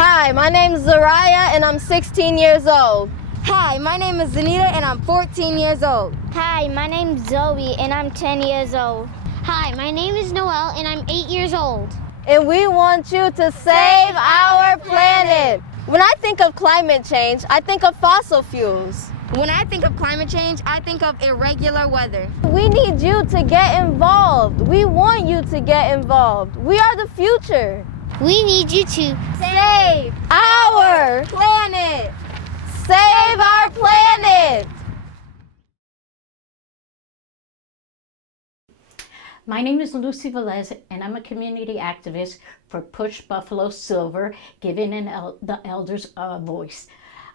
Hi, my name is Zariah and I'm 16 years old. Hi, my name is Zanita and I'm 14 years old. Hi, my name's Zoe and I'm 10 years old. Hi, my name is Noelle and I'm 8 years old. And we want you to save our planet. When I think of climate change, I think of fossil fuels. When I think of climate change, I think of irregular weather. We need you to get involved. We want you to get involved. We are the future. We need you to save our planet. Save our planet. My name is Lucy Vlez, and I'm a community activist for Push Buffalo Silver, giving the elders a voice.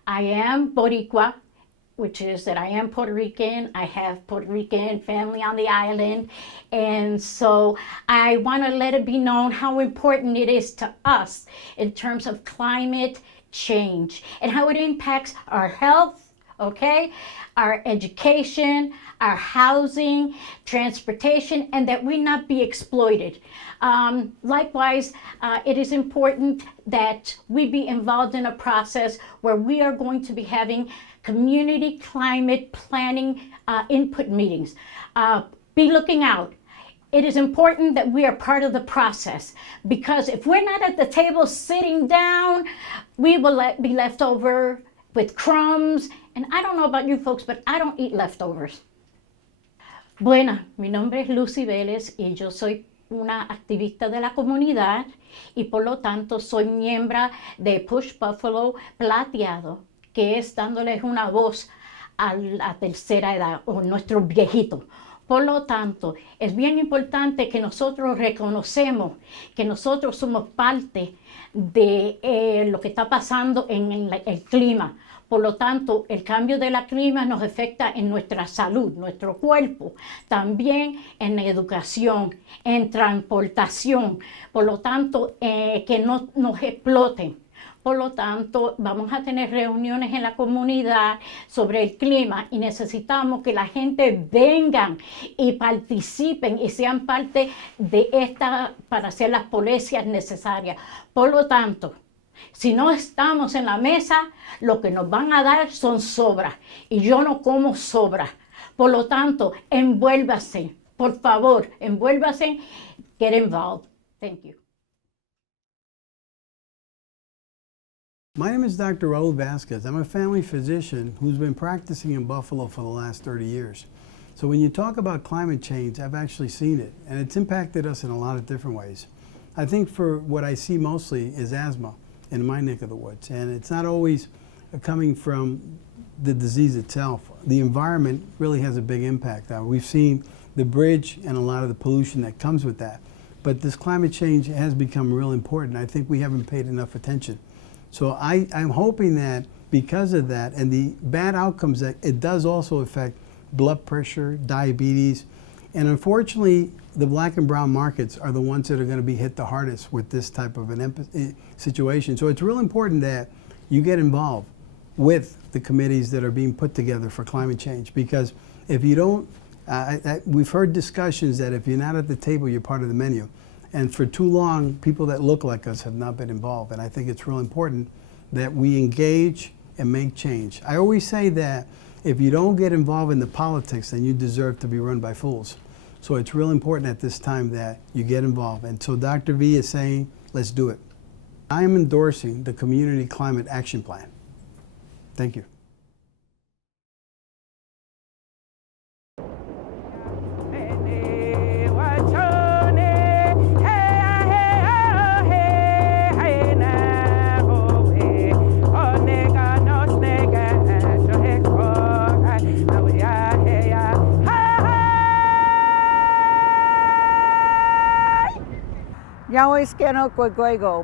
I am Boricua, which is that I am Puerto Rican. I have Puerto Rican family on the island. And so I want to let it be known how important it is to us in terms of climate change and how it impacts our health, okay, our education, our housing, transportation, and that we not be exploited. Likewise, it is important that we be involved in a process where we are going to be having community climate planning input meetings. Be looking out. It is important that we are part of the process, because if we're not at the table sitting down, we will be left over with crumbs. And I don't know about you folks, but I don't eat leftovers. Bueno, mi nombre es Lucy Vélez y yo soy una activista de la comunidad y por lo tanto soy miembro de Push Buffalo Plateado, que es dándoles una voz a la tercera edad o nuestros viejitos. Por lo tanto, es bien importante que nosotros reconocemos que nosotros somos parte de lo que está pasando en el clima. Por lo tanto, el cambio del clima nos afecta en nuestra salud, nuestro cuerpo, también en la educación, en transportación. Por lo tanto, que no nos exploten. Por lo tanto, vamos a tener reuniones en la comunidad sobre el clima y necesitamos que la gente vengan y participen y sean parte de esta para hacer las policías necesarias. Por lo tanto, si no estamos en la mesa, lo que nos van a dar son sobras. Y yo no como sobras. Por lo tanto, envuélvase. Por favor, envuélvase. Get involved. Thank you. My name is Dr. Raul Vasquez. I'm a family physician who's been practicing in Buffalo for the last 30 years. So when you talk about climate change, I've actually seen it, and it's impacted us in a lot of different ways. I think for what I see mostly is asthma in my neck of the woods, and it's not always coming from the disease itself. The environment really has a big impact. We've seen the bridge and a lot of the pollution that comes with that, but this climate change has become real important. I think we haven't paid enough attention. So I'm hoping that because of that and the bad outcomes, that it does also affect blood pressure, diabetes, and unfortunately the black and brown markets are the ones that are going to be hit the hardest with this type of an situation. So it's real important that you get involved with the committees that are being put together for climate change, because if you don't, we've heard discussions that if you're not at the table, you're part of the menu. And for too long, people that look like us have not been involved. And I think it's real important that we engage and make change. I always say that if you don't get involved in the politics, then you deserve to be run by fools. So it's real important at this time that you get involved. And so Dr. V is saying, let's do it. I am endorsing the Community Climate Action Plan. Thank you.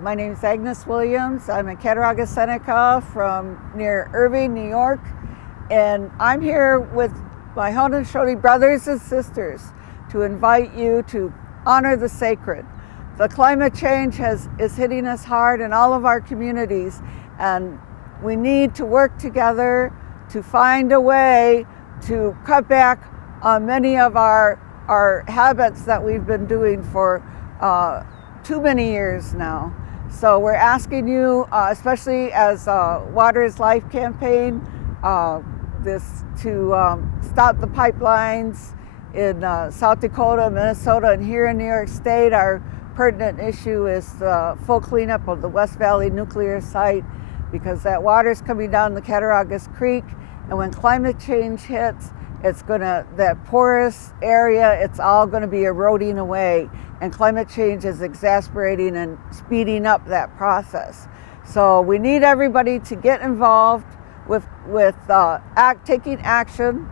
My name is Agnes Williams. I'm in Cattaraugus, Seneca from near Irving, New York. And I'm here with my Haudenosaunee brothers and sisters to invite you to honor the sacred. The climate change is hitting us hard in all of our communities, and we need to work together to find a way to cut back on many of our habits that we've been doing for too many years now. So we're asking you, especially as Water is Life campaign, to stop the pipelines in South Dakota, Minnesota, and here in New York State. Our pertinent issue is the full cleanup of the West Valley nuclear site, because that water is coming down the Cattaraugus Creek, and when climate change hits, that porous area, it's all gonna be eroding away, and climate change is exacerbating and speeding up that process. So we need everybody to get involved with taking action.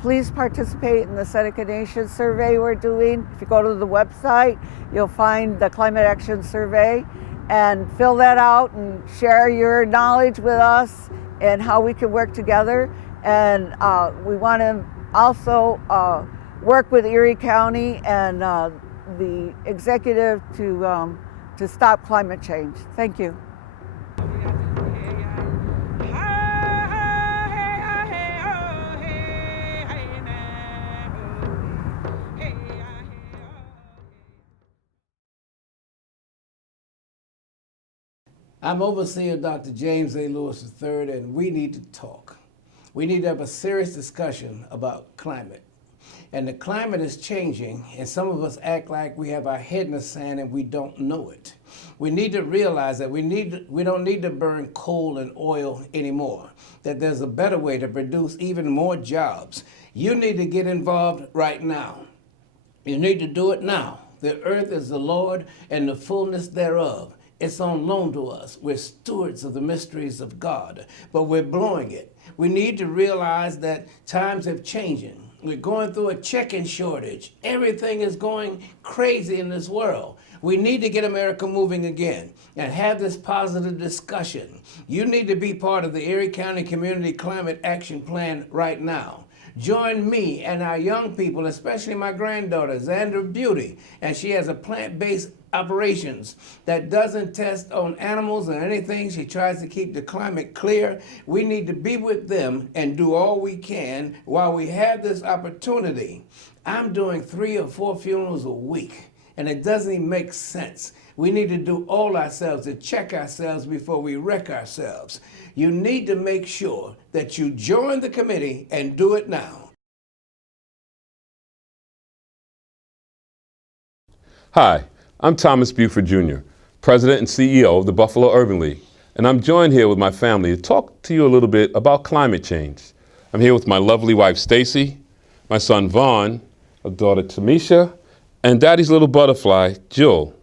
Please participate in the Seneca Nation survey we're doing. If you go to the website, you'll find the Climate Action Survey, and fill that out and share your knowledge with us and how we can work together. And we want to also work with Erie County and the executive to stop climate change. Thank you. I'm Overseer Dr. James A. Lewis III, and we need to talk. We need to have a serious discussion about climate. And the climate is changing, and some of us act like we have our head in the sand and we don't know it. We need to realize that we don't need to burn coal and oil anymore, that there's a better way to produce even more jobs. You need to get involved right now. You need to do it now. The earth is the Lord and the fullness thereof. It's on loan to us. We're stewards of the mysteries of God, but we're blowing it. We need to realize that times have changed. We're going through a chicken shortage. Everything is going crazy in this world. We need to get America moving again and have this positive discussion. You need to be part of the Erie County Community Climate Action Plan right now. Join me and our young people, especially my granddaughter, Xander Beauty, and she has a plant-based operations that doesn't test on animals or anything. She tries to keep the climate clear. We need to be with them and do all we can while we have this opportunity. I'm doing 3 or 4 funerals a week, and it doesn't even make sense. We need to do all ourselves to check ourselves before we wreck ourselves. You need to make sure that you join the committee and do it now. Hi, I'm Thomas Buford Jr., President and CEO of the Buffalo Urban League, and I'm joined here with my family to talk to you a little bit about climate change. I'm here with my lovely wife, Stacy, my son, Vaughn, a daughter, Tamisha, and Daddy's little butterfly, Jill.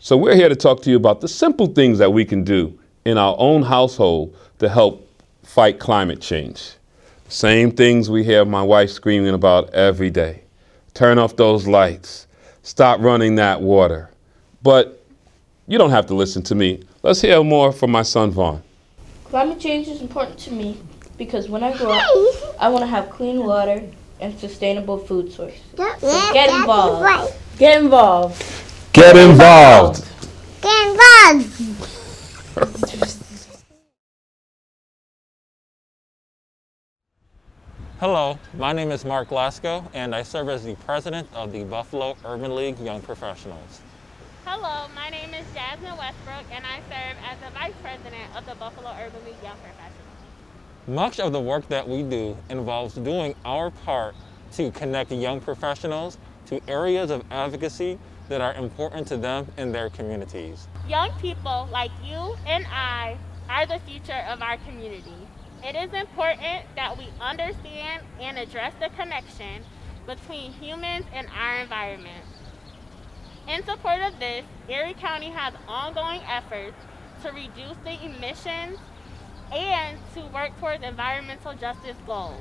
So we're here to talk to you about the simple things that we can do in our own household to help fight climate change. Same things we hear my wife screaming about every day. Turn off those lights. Stop running that water. But you don't have to listen to me. Let's hear more from my son, Vaughn. Climate change is important to me because when I grow up, I want to have clean water and sustainable food sources. So get involved. Get involved. Get involved. Get involved. Hello, my name is Mark Lasko, and I serve as the president of the Buffalo Urban League Young Professionals. Hello, my name is Jasmine Westbrook, and I serve as the vice president of the Buffalo Urban League Young Professionals. Much of the work that we do involves doing our part to connect young professionals to areas of advocacy that are important to them in their communities. Young people like you and I are the future of our community. It is important that we understand and address the connection between humans and our environment. In support of this, Erie County has ongoing efforts to reduce the emissions and to work towards environmental justice goals.